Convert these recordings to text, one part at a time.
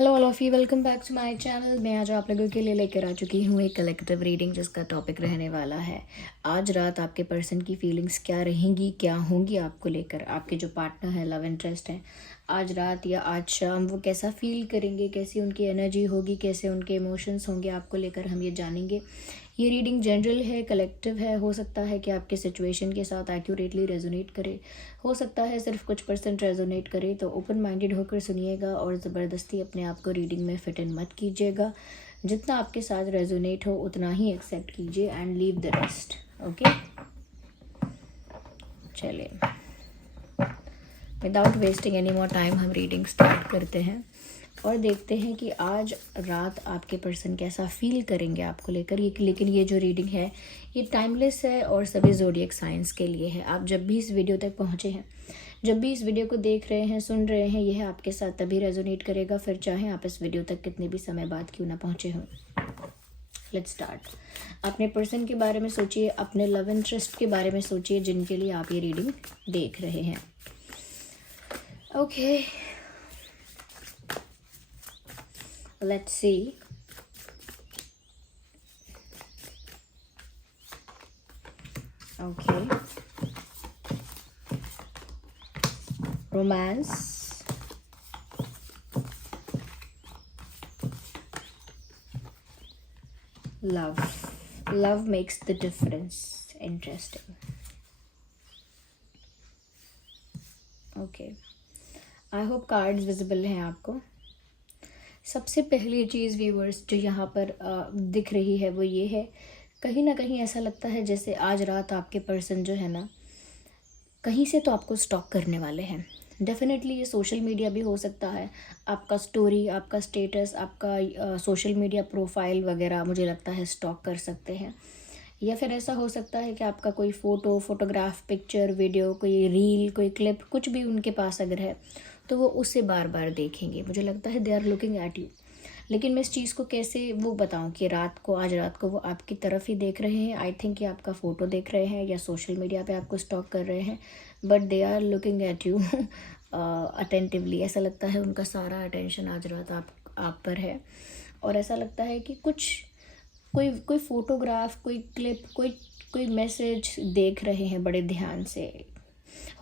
Hello all of you, welcome back to my channel. मैं आज आप लोगों के लिए लेकर आ चुकी हूँ एक कलेक्टिव रीडिंग जिसका टॉपिक रहने वाला है आज रात आपके पर्सन की फीलिंग्स क्या रहेंगी, क्या होंगी आपको लेकर। आपके जो पार्टनर है, लव इंटरेस्ट है, आज रात या आज शाम वो कैसा फील करेंगे, कैसी उनकी एनर्जी होगी, कैसे उनके इमोशंस होंगे आपको लेकर, हम ये जानेंगे। ये रीडिंग जनरल है, कलेक्टिव है। हो सकता है कि आपके सिचुएशन के साथ एक्यूरेटली रेजोनेट करे, हो सकता है सिर्फ कुछ परसेंट रेजोनेट करे। तो ओपन माइंडेड होकर सुनिएगा और ज़बरदस्ती अपने आप को रीडिंग में फिट इन मत कीजिएगा। जितना आपके साथ रेजोनेट हो उतना ही एक्सेप्ट कीजिए and leave the rest. Okay, चलिए without wasting any more time हम रीडिंग स्टार्ट करते हैं और देखते हैं कि आज रात आपके पर्सन कैसा फील करेंगे आपको लेकर। ये लेकिन ये जो रीडिंग है ये टाइमलेस है और सभी ज़ोडिएक साइंस के लिए है। आप जब भी इस वीडियो तक पहुँचे हैं, जब भी इस वीडियो को देख रहे हैं, सुन रहे हैं, यह आपके साथ तभी रेजोनेट करेगा, फिर चाहे आप इस वीडियो तक कितने भी समय बाद क्यों ना पहुँचे हों। Let's start. अपने पर्सन के बारे में सोचिए, अपने लव इंटरेस्ट के बारे में सोचिए जिनके लिए आप ये रीडिंग देख रहे हैं। Okay, let's see. Okay. Romance. Love. Love makes the difference. Interesting. Okay. I hope cards visible हैं आपको। सबसे पहली चीज़ व्यूवर्स जो यहाँ पर दिख रही है वो ये है, कहीं ना कहीं ऐसा लगता है जैसे आज रात आपके पर्सन जो है ना, कहीं से तो आपको स्टॉक करने वाले हैं। डेफिनेटली ये सोशल मीडिया भी हो सकता है, आपका स्टोरी, आपका स्टेटस, आपका सोशल मीडिया प्रोफाइल वगैरह मुझे लगता है स्टॉक कर सकते हैं। या फिर ऐसा हो सकता है कि आपका कोई फोटोग्राफ, पिक्चर, वीडियो, कोई रील, कोई क्लिप, कुछ भी उनके पास अगर है तो वो उससे बार बार देखेंगे। मुझे लगता है they are looking at you. लेकिन मैं इस चीज़ को कैसे वो बताऊं कि आज रात को वो आपकी तरफ ही देख रहे हैं। आई थिंक कि आपका फ़ोटो देख रहे हैं या सोशल मीडिया पे आपको स्टॉक कर रहे हैं, but they are looking at you attentively. ऐसा लगता है उनका सारा अटेंशन आज रात आप पर है। और ऐसा लगता है कि कोई फोटोग्राफ, कोई क्लिप, कोई मैसेज देख रहे हैं बड़े ध्यान से।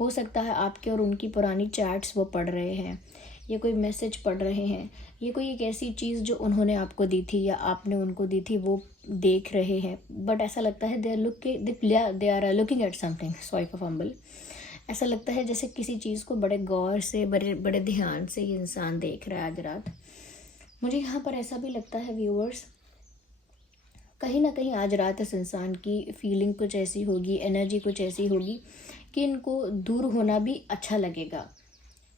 हो सकता है आपके और उनकी पुरानी चैट्स वो पढ़ रहे हैं, या कोई मैसेज पढ़ रहे हैं, ये कोई एक ऐसी चीज़ जो उन्होंने आपको दी थी या आपने उनको दी थी वो देख रहे हैं। बट ऐसा लगता है they are looking at something. Sorry for fumble. ऐसा लगता है जैसे किसी चीज़ को बड़े गौर से, बड़े बड़े ध्यान से ये इंसान देख रहा है आज रात। मुझे यहाँ पर ऐसा भी लगता है व्यूअर्स, कहीं ना कहीं आज रात इस इंसान की फीलिंग कुछ ऐसी होगी, एनर्जी कुछ ऐसी होगी कि इनको दूर होना भी अच्छा लगेगा।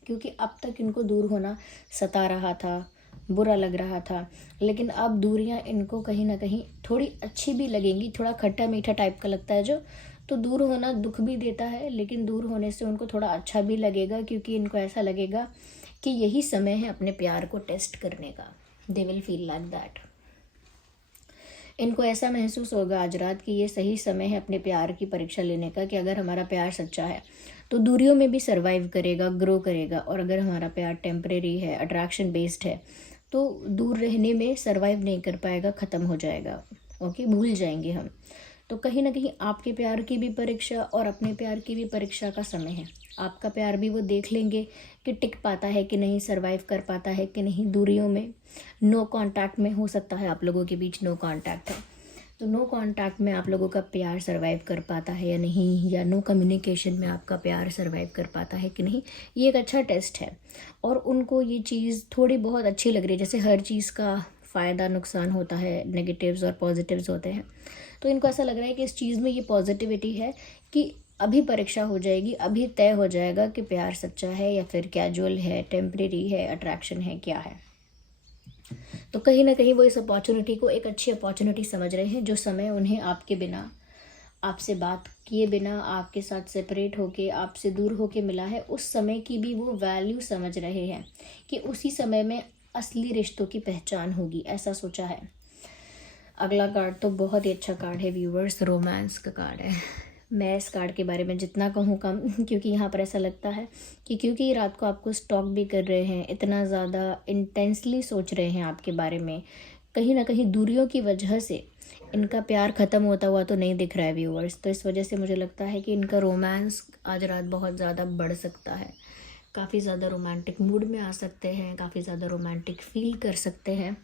क्योंकि अब तक इनको दूर होना सता रहा था, बुरा लग रहा था, लेकिन अब दूरियां इनको कहीं ना कहीं थोड़ी अच्छी भी लगेंगी। थोड़ा खट्टा मीठा टाइप का लगता है जो, तो दूर होना दुख भी देता है, लेकिन दूर होने से उनको थोड़ा अच्छा भी लगेगा, क्योंकि इनको ऐसा लगेगा कि यही समय है अपने प्यार को टेस्ट करने का। They will feel like that. इनको ऐसा महसूस होगा आज रात कि ये सही समय है अपने प्यार की परीक्षा लेने का, कि अगर हमारा प्यार सच्चा है तो दूरियों में भी सरवाइव करेगा, ग्रो करेगा। और अगर हमारा प्यार टेम्परेरी है, अट्रैक्शन बेस्ड है, तो दूर रहने में सरवाइव नहीं कर पाएगा, ख़त्म हो जाएगा। ओके, भूल जाएंगे हम। तो कहीं ना कहीं आपके प्यार की भी परीक्षा और अपने प्यार की भी परीक्षा का समय है। आपका प्यार भी वो देख लेंगे कि टिक पाता है कि नहीं, सरवाइव कर पाता है कि नहीं दूरियों में। नो कांटेक्ट में हो सकता है आप लोगों के बीच नो कांटेक्ट है, तो नो कांटेक्ट में आप लोगों का प्यार सरवाइव कर पाता है या नहीं, या नो कम्युनिकेशन में आपका प्यार सरवाइव कर पाता है कि नहीं। ये एक अच्छा टेस्ट है और उनको ये चीज़ थोड़ी बहुत अच्छी लग रही है। जैसे हर चीज़ का फ़ायदा नुकसान होता है, नेगेटिव्स और पॉजिटिव्स होते हैं, तो इनको ऐसा लग रहा है कि इस चीज़ में ये पॉजिटिविटी है कि अभी परीक्षा हो जाएगी, अभी तय हो जाएगा कि प्यार सच्चा है या फिर कैजुअल है, टेम्परेरी है, अट्रैक्शन है, क्या है। तो कहीं ना कहीं वो इस अपॉर्चुनिटी को एक अच्छी अपॉर्चुनिटी समझ रहे हैं। जो समय उन्हें आपके बिना, आपसे बात किए बिना, आपके साथ सेपरेट होके, आपसे दूर होके मिला है, उस समय की भी वो वैल्यू समझ रहे हैं कि उसी समय में असली रिश्तों की पहचान होगी, ऐसा सोचा है। अगला कार्ड तो बहुत ही अच्छा कार्ड है व्यूवर्स, रोमांस का कार्ड है। मैं इस कार्ड के बारे में जितना कहूँ कम क्योंकि यहाँ पर ऐसा लगता है कि क्योंकि ये रात को आपको स्टॉक भी कर रहे हैं, इतना ज़्यादा इंटेंसली सोच रहे हैं आपके बारे में, कहीं ना कहीं दूरियों की वजह से इनका प्यार ख़त्म होता हुआ तो नहीं दिख रहा है व्यूअर्स। तो इस वजह से मुझे लगता है कि इनका रोमांस आज रात बहुत ज़्यादा बढ़ सकता है, काफ़ी ज़्यादा रोमांटिक मूड में आ सकते हैं, काफ़ी ज़्यादा रोमांटिक फील कर सकते हैं।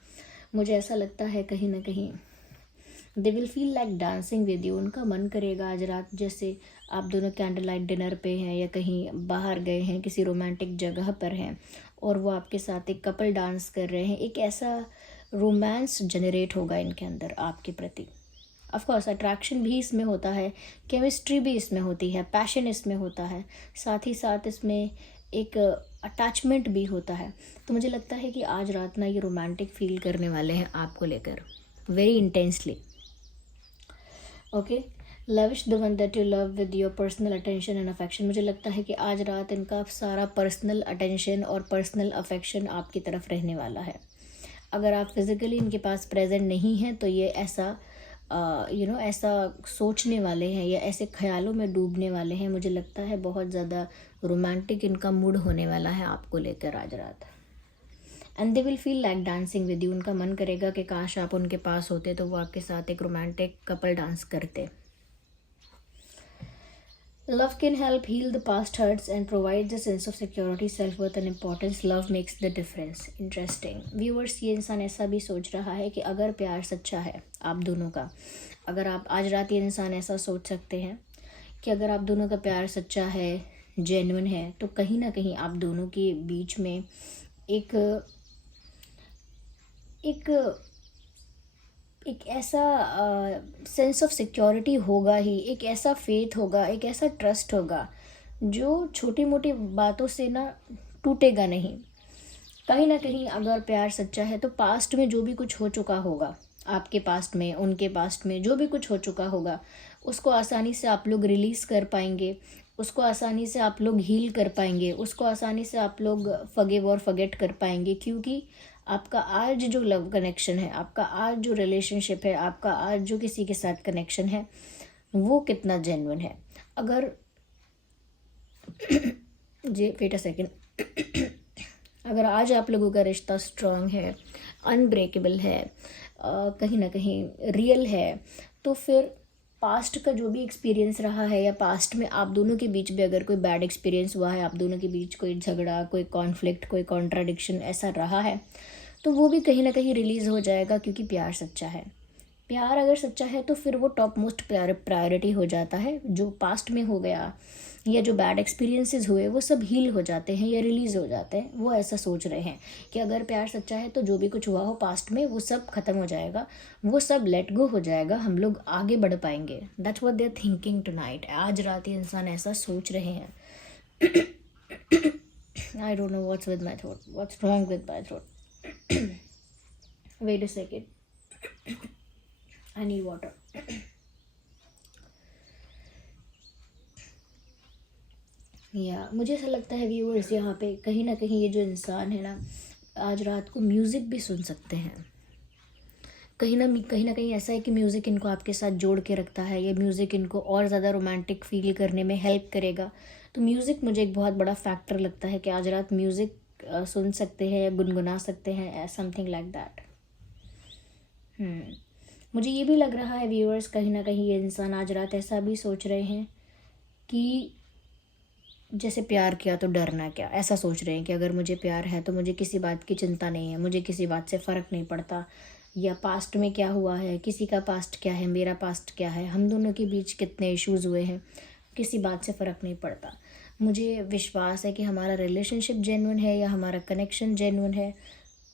मुझे ऐसा लगता है कहीं ना कहीं they will feel like dancing with you. उनका मन करेगा आज रात, जैसे आप दोनों कैंडल लाइट डिनर पे हैं या कहीं बाहर गए हैं, किसी रोमांटिक जगह पर हैं और वो आपके साथ एक कपल डांस कर रहे हैं। एक ऐसा रोमांस जनरेट होगा इनके अंदर आपके प्रति। ऑफ कोर्स अट्रैक्शन भी इसमें होता है, केमिस्ट्री भी इसमें होती है, पैशन इसमें होता है, साथ ही साथ इसमें एक अटैचमेंट भी होता है। तो मुझे लगता है कि आज रात ना ये रोमांटिक फील करने वाले हैं आपको लेकर very intensely. Okay, lavish the one that you love with your personal attention and affection. मुझे लगता है कि आज रात इनका सारा पर्सनल अटेंशन और पर्सनल अफेक्शन आपकी तरफ रहने वाला है। अगर आप फिज़िकली इनके पास प्रेजेंट नहीं हैं तो ये ऐसा ऐसा सोचने वाले हैं या ऐसे ख्यालों में डूबने वाले हैं। मुझे लगता है बहुत ज़्यादा रोमांटिक इनका मूड होने वाला है आपको लेकर आज रात। And they will feel like dancing with you. उनका मन करेगा कि काश आप उनके पास होते तो वो आपके साथ एक रोमांटिक कपल डांस करते। Love can help heal the past hurts and provides a sense of security, self-worth and importance. Love makes the difference. Interesting. Viewers, ये इंसान ऐसा भी सोच रहा है कि अगर प्यार सच्चा है आप दोनों का, अगर आप आज रात ये इंसान ऐसा सोच सकते हैं कि अगर आप दोनों का प्यार सच्चा है, जेन्युइन है, तो कहीं ना कहीं आप दोनों के बीच में एक एक एक ऐसा सेंस ऑफ सिक्योरिटी होगा ही, एक ऐसा फेथ होगा, एक ऐसा ट्रस्ट होगा जो छोटी मोटी बातों से ना टूटेगा नहीं। कहीं ना कहीं अगर प्यार सच्चा है तो पास्ट में जो भी कुछ हो चुका होगा, आपके पास्ट में, उनके पास्ट में जो भी कुछ हो चुका होगा, उसको आसानी से आप लोग रिलीज़ कर पाएंगे, उसको आसानी से आप लोग हील कर पाएंगे, उसको आसानी से आप लोग फॉरगिव और फॉरगेट कर पाएंगे। क्योंकि आपका आज जो लव कनेक्शन है, आपका आज जो रिलेशनशिप है, आपका आज जो किसी के साथ कनेक्शन है, वो कितना जेन्युइन है। अगर जी वेट अ सेकेंड, अगर आज आप लोगों का रिश्ता स्ट्रांग है, अनब्रेकेबल है, कहीं ना कहीं रियल है, तो फिर पास्ट का जो भी एक्सपीरियंस रहा है या पास्ट में आप दोनों के बीच भी अगर कोई बैड एक्सपीरियंस हुआ है, आप दोनों के बीच कोई झगड़ा, कोई कॉन्फ्लिक्ट, कोई कॉन्ट्राडिक्शन ऐसा रहा है, तो वो भी कहीं ना कहीं रिलीज़ हो जाएगा। क्योंकि प्यार सच्चा है। प्यार अगर सच्चा है तो फिर वो टॉप मोस्ट प्रायोरिटी हो जाता है। जो पास्ट में हो गया या जो बैड एक्सपीरियंसेस हुए वो सब हील हो जाते हैं या रिलीज़ हो जाते हैं। वो ऐसा सोच रहे हैं कि अगर प्यार सच्चा है तो जो भी कुछ हुआ हो पास्ट में वो सब खत्म हो जाएगा, वो सब लेट गो हो जाएगा, हम लोग आगे बढ़ पाएंगे। That's what they are thinking tonight. आज रात ये इंसान ऐसा सोच रहे हैं। I don't know what's with my throat, what's wrong with my throat. Wait a second, I need water. या मुझे ऐसा लगता है व्यूअर्स, यहाँ पे कहीं ना कहीं ये जो इंसान है ना, आज रात को म्यूज़िक भी सुन सकते हैं। कहीं ना कहीं ऐसा है कि म्यूज़िक इनको आपके साथ जोड़ के रखता है, ये म्यूज़िक इनको और ज़्यादा रोमांटिक फील करने में हेल्प करेगा। तो म्यूज़िक मुझे एक बहुत बड़ा फैक्टर लगता है कि आज रात म्यूज़िक सुन सकते हैं या गुनगुना सकते हैं, समथिंग लाइक दैट। मुझे ये भी लग रहा है व्यूअर्स, कहीं ना कहीं ये इंसान आज रात ऐसा भी सोच रहे हैं कि जैसे प्यार किया तो डरना क्या, ऐसा सोच रहे हैं कि अगर मुझे प्यार है तो मुझे किसी बात की चिंता नहीं है, मुझे किसी बात से फ़र्क नहीं पड़ता, या पास्ट में क्या हुआ है, किसी का पास्ट क्या है, मेरा पास्ट क्या है, हम दोनों के बीच कितने इश्यूज़ हुए हैं, किसी बात से फ़र्क नहीं पड़ता। मुझे विश्वास है कि हमारा रिलेशनशिप जेन्युइन है या हमारा कनेक्शन जेन्युइन है,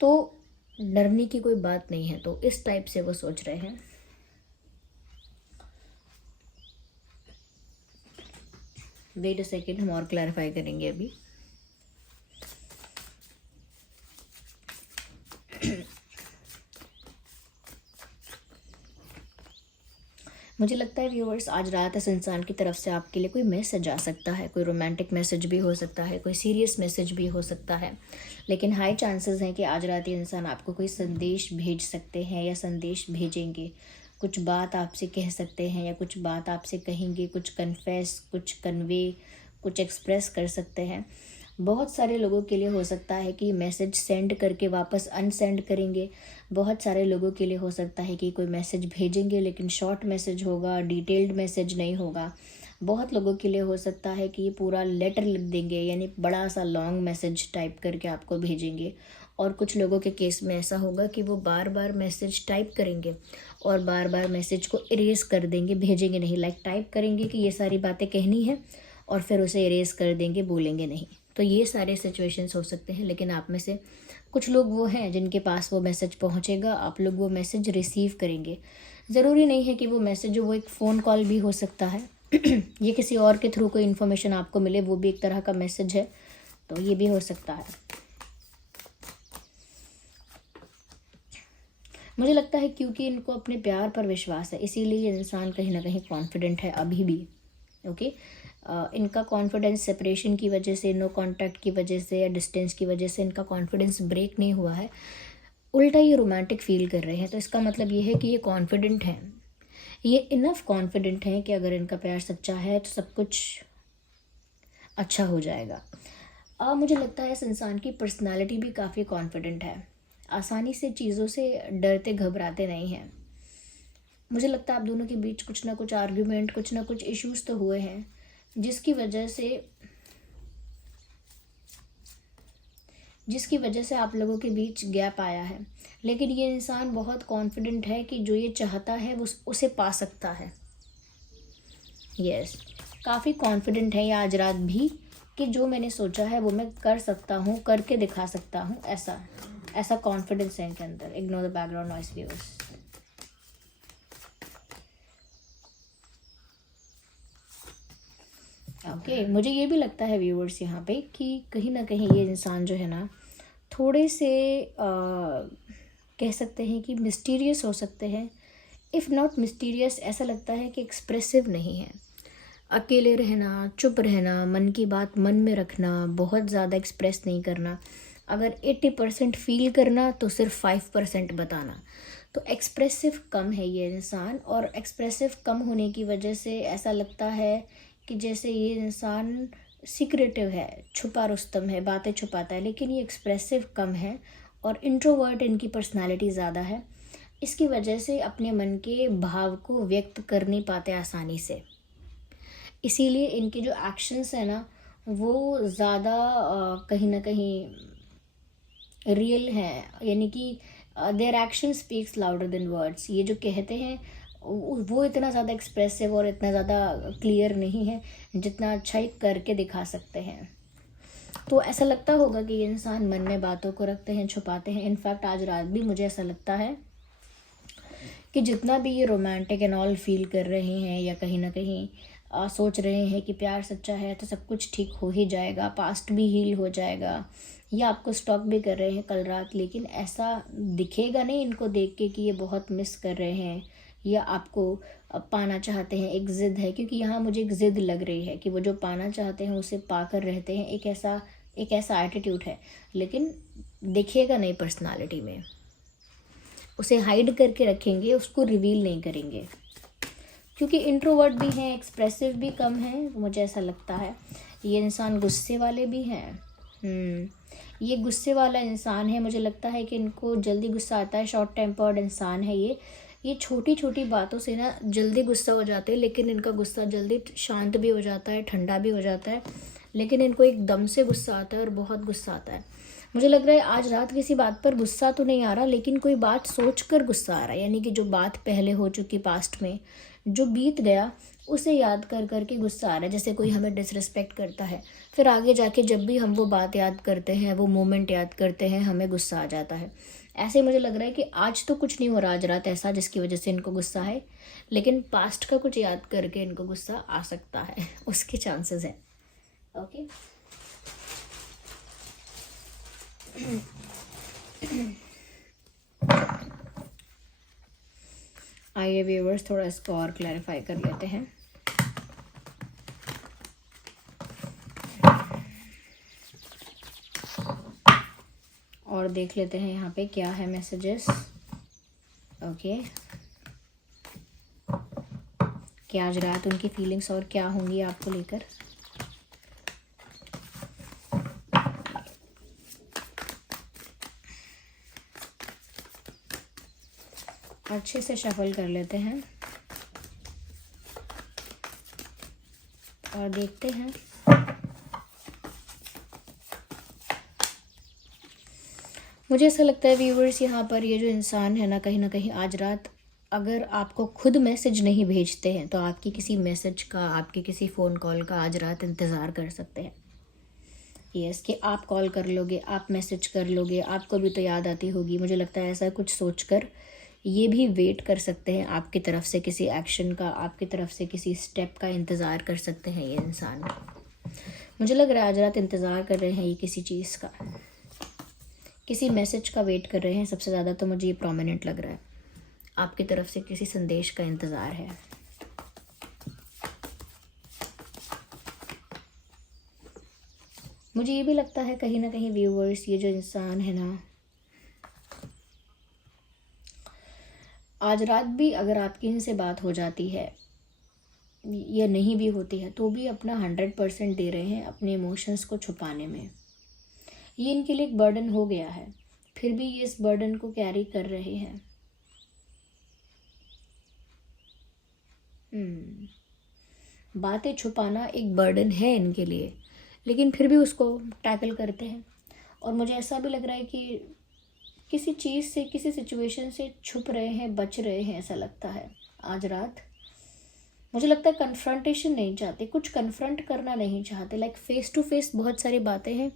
तो डरने की कोई बात नहीं है। तो इस टाइप से वो सोच रहे हैं। वेट अ सेकेंड, हम और क्लैरिफाई करेंगे अभी। मुझे लगता है व्यूअर्स, आज रात इस इंसान की तरफ से आपके लिए कोई मैसेज आ सकता है, कोई रोमांटिक मैसेज भी हो सकता है, कोई सीरियस मैसेज भी हो सकता है। लेकिन हाई चांसेस हैं कि आज रात ये इंसान आपको कोई संदेश भेज सकते हैं या संदेश भेजेंगे। कुछ बात आपसे कह सकते हैं या कुछ बात आपसे कहेंगे, कुछ कन्फेस, कुछ कन्वे, कुछ एक्सप्रेस कर सकते हैं। बहुत सारे लोगों के लिए हो सकता है कि मैसेज सेंड करके वापस अनसेंड करेंगे। बहुत सारे लोगों के लिए हो सकता है कि कोई मैसेज भेजेंगे लेकिन शॉर्ट मैसेज होगा, डिटेल्ड मैसेज नहीं होगा। बहुत लोगों के लिए हो सकता है कि ये पूरा लेटर लिख देंगे, यानी बड़ा सा लॉन्ग मैसेज टाइप करके आपको भेजेंगे। और कुछ लोगों के केस में ऐसा होगा कि वो बार बार मैसेज टाइप करेंगे और बार बार मैसेज को इरेज कर देंगे, भेजेंगे नहीं। लाइक टाइप करेंगे कि ये सारी बातें कहनी है और फिर उसे इरेज कर देंगे, बोलेंगे नहीं। तो ये सारे सिचुएशंस हो सकते हैं। लेकिन आप में से कुछ लोग वो हैं जिनके पास वो मैसेज पहुंचेगा, आप लोग वो मैसेज रिसीव करेंगे। ज़रूरी नहीं है कि वो मैसेज जो वो एक फ़ोन कॉल भी हो सकता है ये किसी और के थ्रू कोई इन्फॉर्मेशन आपको मिले, वो भी एक तरह का मैसेज है, तो ये भी हो सकता है। मुझे लगता है क्योंकि इनको अपने प्यार पर विश्वास है, इसीलिए ये इंसान कहीं ना कहीं कॉन्फिडेंट है अभी भी। ओके, इनका कॉन्फिडेंस सेपरेशन की वजह से, नो कांटेक्ट की वजह से या डिस्टेंस की वजह से इनका कॉन्फिडेंस ब्रेक नहीं हुआ है। उल्टा ये रोमांटिक फील कर रहे हैं, तो इसका मतलब ये है कि ये कॉन्फिडेंट हैं, ये इनफ कॉन्फिडेंट हैं कि अगर इनका प्यार सच्चा है तो सब कुछ अच्छा हो जाएगा। मुझे लगता है इस इंसान की पर्सनालिटी भी काफ़ी कॉन्फिडेंट है, आसानी से चीज़ों से डरते घबराते नहीं हैं। मुझे लगता है आप दोनों के बीच कुछ ना कुछ आर्ग्यूमेंट, कुछ ना कुछ इश्यूज तो हुए हैं जिसकी वजह से आप लोगों के बीच गैप आया है। लेकिन ये इंसान बहुत कॉन्फिडेंट है कि जो ये चाहता है वो उसे पा सकता है। यस, काफ़ी कॉन्फिडेंट है ये आज रात भी कि जो मैंने सोचा है वो मैं कर सकता हूँ, करके दिखा सकता हूँ। ऐसा कॉन्फिडेंस है इनके अंदर। Ignore the background noise viewers. Okay, मुझे ये भी लगता है व्यूअर्स यहाँ पे कि कहीं ना कहीं ये इंसान जो है ना, थोड़े से कह सकते हैं कि मिस्टीरियस हो सकते हैं। इफ़ नॉट मिस्टीरियस, ऐसा लगता है कि एक्सप्रेसिव नहीं है। अकेले रहना, चुप रहना, मन की बात मन में रखना, बहुत ज़्यादा एक्सप्रेस नहीं करना। अगर 80% फील करना तो सिर्फ 5% बताना। तो एक्सप्रेसिव कम है ये इंसान, और एक्सप्रेसिव कम होने की वजह से ऐसा लगता है कि जैसे ये इंसान सीक्रेटिव है, छुपा रुस्तम है, बातें छुपाता है। लेकिन ये एक्सप्रेसिव कम है और इंट्रोवर्ट इनकी पर्सनालिटी ज़्यादा है। इसकी वजह से अपने मन के भाव को व्यक्त कर नहीं पाते आसानी से। इसीलिए इनके जो एक्शंस है ना, वो ज़्यादा कहीं ना कहीं रियल है, यानी कि their action speaks louder than words. ये जो कहते हैं वो इतना ज़्यादा एक्सप्रेसिव और इतना ज़्यादा क्लियर नहीं है जितना अच्छा ही करके दिखा सकते हैं। तो ऐसा लगता होगा कि ये इंसान मन में बातों को रखते हैं, छुपाते हैं। इनफैक्ट आज रात भी मुझे ऐसा लगता है कि जितना भी ये रोमांटिक एंड ऑल फील कर रहे हैं या कहीं ना कहीं सोच रहे हैं कि प्यार सच्चा है तो सब कुछ ठीक हो ही जाएगा, पास्ट भी हील हो जाएगा, या आपको स्टॉक भी कर रहे हैं कल रात, लेकिन ऐसा दिखेगा नहीं इनको देख के कि ये बहुत मिस कर रहे हैं या आपको पाना चाहते हैं। एक ज़िद है, क्योंकि यहाँ मुझे एक ज़िद लग रही है कि वो जो पाना चाहते हैं उसे पाकर रहते हैं। एक ऐसा एटीट्यूड है, लेकिन दिखेगा नहीं पर्सनालिटी में। उसे हाइड करके रखेंगे, उसको रिवील नहीं करेंगे, क्योंकि इंट्रोवर्ट भी हैं, एक्सप्रेसिव भी कम है। मुझे ऐसा लगता है ये इंसान गुस्से वाले भी हैं। ये गुस्से वाला इंसान है। मुझे लगता है कि इनको जल्दी गुस्सा आता है, शॉर्ट टेम्पर्ड इंसान है ये छोटी छोटी बातों से ना जल्दी गुस्सा हो जाते हैं, लेकिन इनका गुस्सा जल्दी शांत भी हो जाता है, ठंडा भी हो जाता है। लेकिन इनको एकदम से गुस्सा आता है और बहुत गुस्सा आता है। मुझे लग रहा है आज रात किसी बात पर गुस्सा तो नहीं आ रहा, लेकिन कोई बात सोच कर गुस्सा आ रहा है। यानी कि जो बात पहले हो चुकी, पास्ट में जो बीत गया, उसे याद कर कर के गुस्सा आ रहा है। जैसे कोई हमें डिसरिस्पेक्ट करता है, फिर आगे जाके जब भी हम वो बात याद करते हैं, वो मोमेंट याद करते हैं, हमें गुस्सा आ जाता है। ऐसे मुझे लग रहा है कि आज तो कुछ नहीं हो रहा आज रात ऐसा जिसकी वजह से इनको गुस्सा है, लेकिन पास्ट का कुछ याद करके इनको गुस्सा आ सकता है उसके चांसेस है। ओके, आइए व्यूअर्स थोड़ा इसको और क्लैरिफाई कर लेते हैं। और देख लेते हैं यहाँ पे क्या है मैसेजेस। ओके, कि आज रात उनकी फीलिंग्स और क्या होंगी आपको लेकर। अच्छे से शफल कर लेते हैं और देखते हैं। मुझे ऐसा लगता है व्यूवर्स, यहाँ पर ये जो इंसान है ना कहीं आज रात अगर आपको खुद मैसेज नहीं भेजते हैं तो आपकी किसी मैसेज का, आपके किसी फ़ोन कॉल का आज रात इंतज़ार कर सकते हैं। यस, कि आप कॉल कर लोगे, आप मैसेज कर लोगे, आपको भी तो याद आती होगी। मुझे लगता है ऐसा कुछ सोचकर ये भी वेट कर सकते हैं आपकी तरफ से किसी एक्शन का, आपकी तरफ से किसी स्टेप का इंतज़ार कर सकते हैं ये इंसान। मुझे लग रहा है आज रात इंतज़ार कर रहे हैं ये किसी चीज़ का, किसी मैसेज का वेट कर रहे हैं। सबसे ज़्यादा तो मुझे ये प्रोमिनेंट लग रहा है, आपकी तरफ से किसी संदेश का इंतज़ार है। मुझे ये भी लगता है कहीं ना कहीं व्यूवर्स, ये जो इंसान है ना आज रात भी अगर आपकी इनसे बात हो जाती है या नहीं भी होती है तो भी अपना 100% दे रहे हैं अपने इमोशंस को छुपाने में। ये इनके लिए एक बर्डन हो गया है, फिर भी ये इस बर्डन को कैरी कर रहे हैं। बातें छुपाना एक बर्डन है इनके लिए, लेकिन फिर भी उसको टैकल करते हैं। और मुझे ऐसा भी लग रहा है कि किसी चीज़ से, किसी सिचुएशन से छुप रहे हैं, बच रहे हैं, ऐसा लगता है आज रात। मुझे लगता है कन्फ्रंटेशन नहीं चाहते, कुछ कन्फ्रंट करना नहीं चाहते। लाइक फेस टू फेस बहुत सारी बातें हैं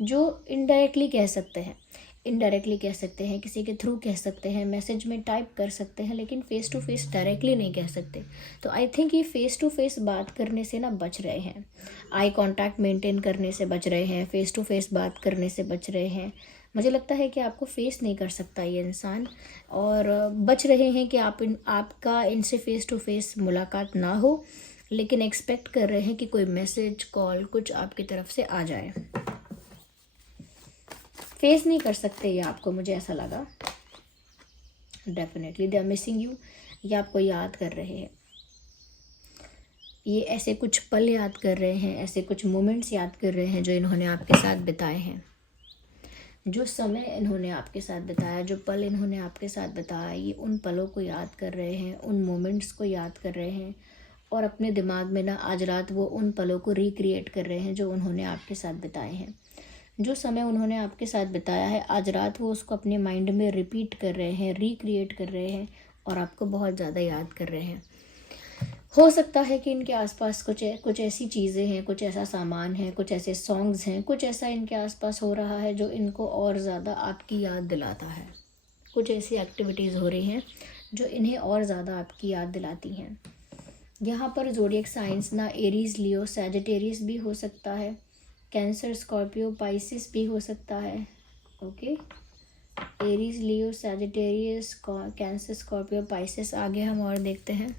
जो इनडायरेक्टली कह सकते हैं, इनडायरेक्टली कह सकते हैं, किसी के थ्रू कह सकते हैं, मैसेज में टाइप कर सकते हैं, लेकिन फ़ेस टू फेस डायरेक्टली नहीं कह सकते। तो आई थिंक ये फ़ेस टू फेस बात करने से ना बच रहे हैं, आई कांटेक्ट मेंटेन करने से बच रहे हैं, फ़ेस टू फेस बात करने से बच रहे हैं। मुझे लगता है कि आपको फेस नहीं कर सकता ये इंसान, और बच रहे हैं कि आपका इनसे फ़ेस टू फेस मुलाकात ना हो, लेकिन एक्सपेक्ट कर रहे हैं कि कोई मैसेज, कॉल, कुछ आपकी तरफ से आ जाए। फेस नहीं कर सकते ये आपको, मुझे ऐसा लगा। Definitely they are missing you, ये आपको याद कर रहे हैं। ये ऐसे कुछ पल याद कर रहे हैं, ऐसे कुछ मोमेंट्स याद कर रहे हैं जो इन्होंने आपके साथ बिताए हैं, जो समय इन्होंने आपके साथ बिताया, जो पल इन्होंने आपके साथ बिताया। ये उन पलों को याद कर रहे हैं, उन मोमेंट्स को याद कर रहे हैं, और अपने दिमाग में ना आज रात वो उन पलों को रिक्रिएट कर रहे हैं जो उन्होंने आपके साथ बिताए हैं। जो समय उन्होंने आपके साथ बिताया है आज रात वो उसको अपने माइंड में रिपीट कर रहे हैं, रिक्रिएट कर रहे हैं, और आपको बहुत ज़्यादा याद कर रहे हैं। हो सकता है कि इनके आसपास कुछ ऐसी चीज़ें हैं, कुछ ऐसा सामान है, कुछ ऐसे सॉन्ग्स हैं, कुछ ऐसा इनके आसपास हो रहा है जो इनको और ज़्यादा आपकी याद दिलाता है। कुछ ऐसी एक्टिविटीज़ हो रही हैं जो इन्हें और ज़्यादा आपकी याद दिलाती हैं। यहाँ पर ज़ोडिएक साइंस ना एरीज, लियो, सैजिटेरियस भी हो सकता है, कैंसर, स्कॉर्पियो, पाइसिस भी हो सकता है। ओके, एरीज, लियो, सैजिटेरियस, कैंसर, स्कॉर्पियो, पाइसिस। आगे हम और देखते हैं।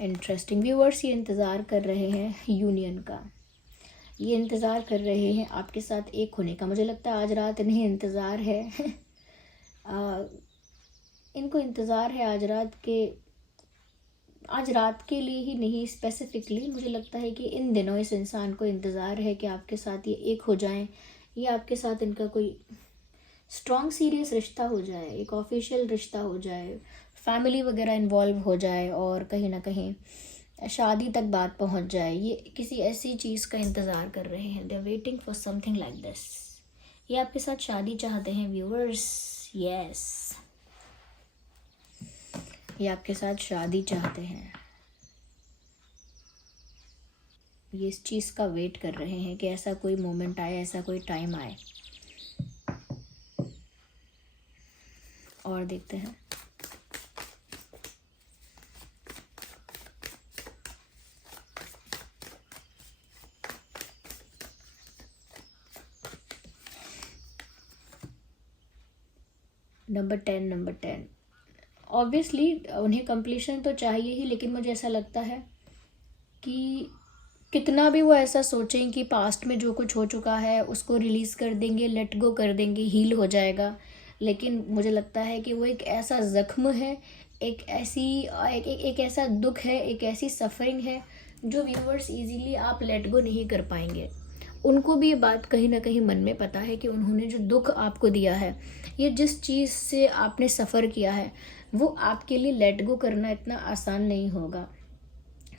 इंटरेस्टिंग व्यूअर्स, ये इंतज़ार कर रहे हैं यूनियन का, ये इंतज़ार कर रहे हैं आपके साथ एक होने का। मुझे लगता है आज रात इन्हें इंतज़ार है इनको इंतज़ार है आज रात के लिए ही नहीं, स्पेसिफिकली मुझे लगता है कि इन दिनों इस इंसान को इंतज़ार है कि आपके साथ ये एक हो जाएं, ये आपके साथ इनका कोई स्ट्रॉन्ग सीरियस रिश्ता हो जाए, एक ऑफिशियल रिश्ता हो जाए, फैमिली वगैरह इन्वॉल्व हो जाए, और कहीं ना कहीं शादी तक बात पहुंच जाए। ये किसी ऐसी चीज़ का इंतज़ार कर रहे हैं, they are waiting for something like this. ये आपके साथ शादी चाहते हैं व्यूअर्स, यस, ये आपके साथ शादी चाहते हैं। ये इस चीज़ का वेट कर रहे हैं कि ऐसा कोई मोमेंट आए, ऐसा कोई टाइम आए। और देखते हैं। नंबर 10 ऑब्वियसली उन्हें कंप्लीशन तो चाहिए ही, लेकिन मुझे ऐसा लगता है कि कितना भी वो ऐसा सोचें कि पास्ट में जो कुछ हो चुका है उसको रिलीज़ कर देंगे, लेट गो कर देंगे, हील हो जाएगा, लेकिन मुझे लगता है कि वो एक ऐसा ज़ख्म है, एक ऐसी एक ऐसा दुख है, एक ऐसी सफरिंग है जो व्यूवर्स इजीली आप लेट गो नहीं कर पाएंगे। उनको भी ये बात कहीं ना कहीं मन में पता है कि उन्होंने जो दुख आपको दिया है, ये जिस चीज़ से आपने सफ़र किया है, वो आपके लिए लेट गो करना इतना आसान नहीं होगा।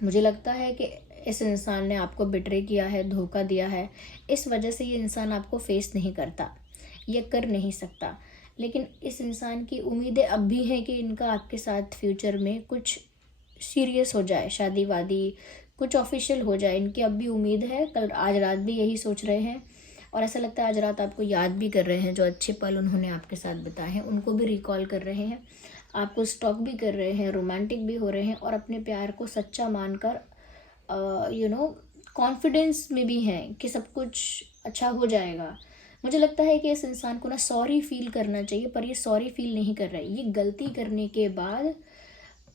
मुझे लगता है कि इस इंसान ने आपको बिट्रे किया है, धोखा दिया है, इस वजह से ये इंसान आपको फेस नहीं करता, ये कर नहीं सकता। लेकिन इस इंसान की उम्मीदें अब भी हैं कि इनका आपके साथ फ्यूचर में कुछ सीरियस हो जाए, शादी वादी कुछ ऑफिशियल हो जाए, इनकी अब भी उम्मीद है। कल आज रात भी यही सोच रहे हैं और ऐसा लगता है आज रात आपको याद भी कर रहे हैं, जो अच्छे पल उन्होंने आपके साथ बिताए हैं उनको भी रिकॉल कर रहे हैं, आपको स्टॉक भी कर रहे हैं, रोमांटिक भी हो रहे हैं और अपने प्यार को सच्चा मानकर कॉन्फिडेंस में भी हैं कि सब कुछ अच्छा हो जाएगा। मुझे लगता है कि इस इंसान को ना सॉरी फील करना चाहिए, पर ये सॉरी फील नहीं कर रहा है। ये गलती करने के बाद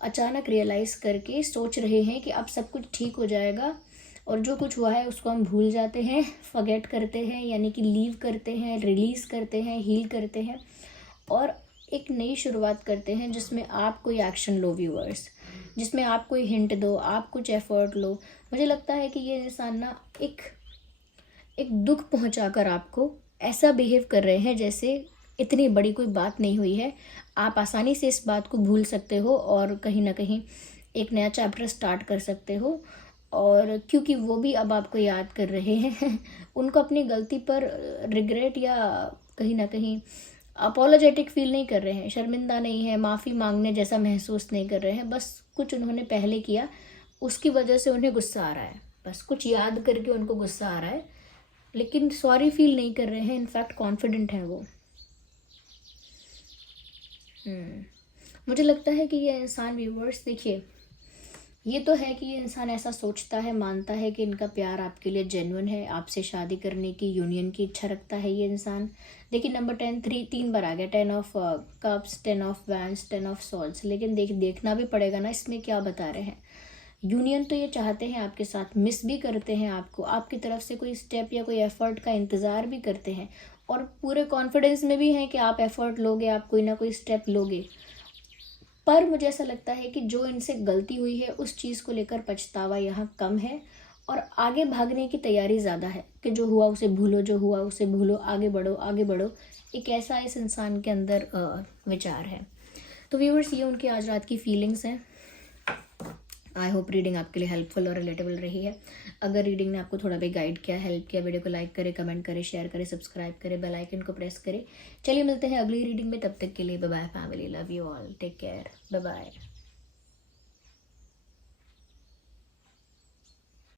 अचानक रियलाइज़ करके सोच रहे हैं कि अब सब कुछ ठीक हो जाएगा और जो कुछ हुआ है उसको हम भूल जाते हैं, फॉरगेट करते हैं, यानी कि लीव करते हैं, रिलीज़ करते हैं, हील करते हैं और एक नई शुरुआत करते हैं जिसमें आप कोई एक्शन लो व्यूअर्स, जिसमें आप कोई हिंट दो, आप कुछ एफर्ट लो। मुझे लगता है कि ये इंसान ना एक एक दुख पहुंचाकर आपको ऐसा बिहेव कर रहे हैं जैसे इतनी बड़ी कोई बात नहीं हुई है, आप आसानी से इस बात को भूल सकते हो और कहीं ना कहीं एक नया चैप्टर स्टार्ट कर सकते हो। और क्योंकि वो भी अब आपको याद कर रहे हैं उनको अपनी गलती पर रिग्रेट या कहीं ना कहीं अपोलोजेटिक फील नहीं कर रहे हैं, शर्मिंदा नहीं है, माफ़ी मांगने जैसा महसूस नहीं कर रहे हैं। बस कुछ उन्होंने पहले किया उसकी वजह से उन्हें गुस्सा आ रहा है, बस कुछ याद करके उनको गुस्सा आ रहा है, लेकिन सॉरी फील नहीं कर रहे हैं, इनफैक्ट कॉन्फिडेंट हैं वो। मुझे लगता है कि ये इंसान व्यूवर्स देखिए, ये तो है कि ये इंसान ऐसा सोचता है, मानता है कि इनका प्यार आपके लिए जेन्युइन है, आपसे शादी करने की, यूनियन की इच्छा रखता है ये इंसान। देखिए नंबर 10 तीन बार आ गया, 10 of cups, 10 of vents, 10 of salts, लेकिन देखना भी पड़ेगा ना इसमें क्या बता रहे हैं। यूनियन तो ये चाहते हैं आपके साथ, मिस भी करते हैं आपको, आपकी तरफ से कोई स्टेप या कोई एफर्ट का इंतज़ार भी करते हैं और पूरे कॉन्फिडेंस में भी हैं कि आप एफर्ट लोगे, आप कोई ना कोई स्टेप लोगे। पर मुझे ऐसा लगता है कि जो इनसे गलती हुई है उस चीज़ को लेकर पछतावा यहाँ कम है और आगे भागने की तैयारी ज़्यादा है कि जो हुआ उसे भूलो, जो हुआ उसे भूलो, आगे बढ़ो आगे बढ़ो। एक ऐसा इस इंसान के अंदर विचार है। तो व्यूअर्स, ये उनकी आज रात की फीलिंग्स हैं। आई होप रीडिंग आपके लिए हेल्पफुल और रिलेटेबल रही है। अगर रीडिंग ने आपको थोड़ा भी गाइड किया, हेल्प किया, वीडियो को लाइक करें, कमेंट करें, शेयर करें, सब्सक्राइब करें, बेल आइकन को प्रेस करें। चलिए मिलते हैं अगली रीडिंग में, तब तक के लिए bye bye family, love you all, take care, bye bye.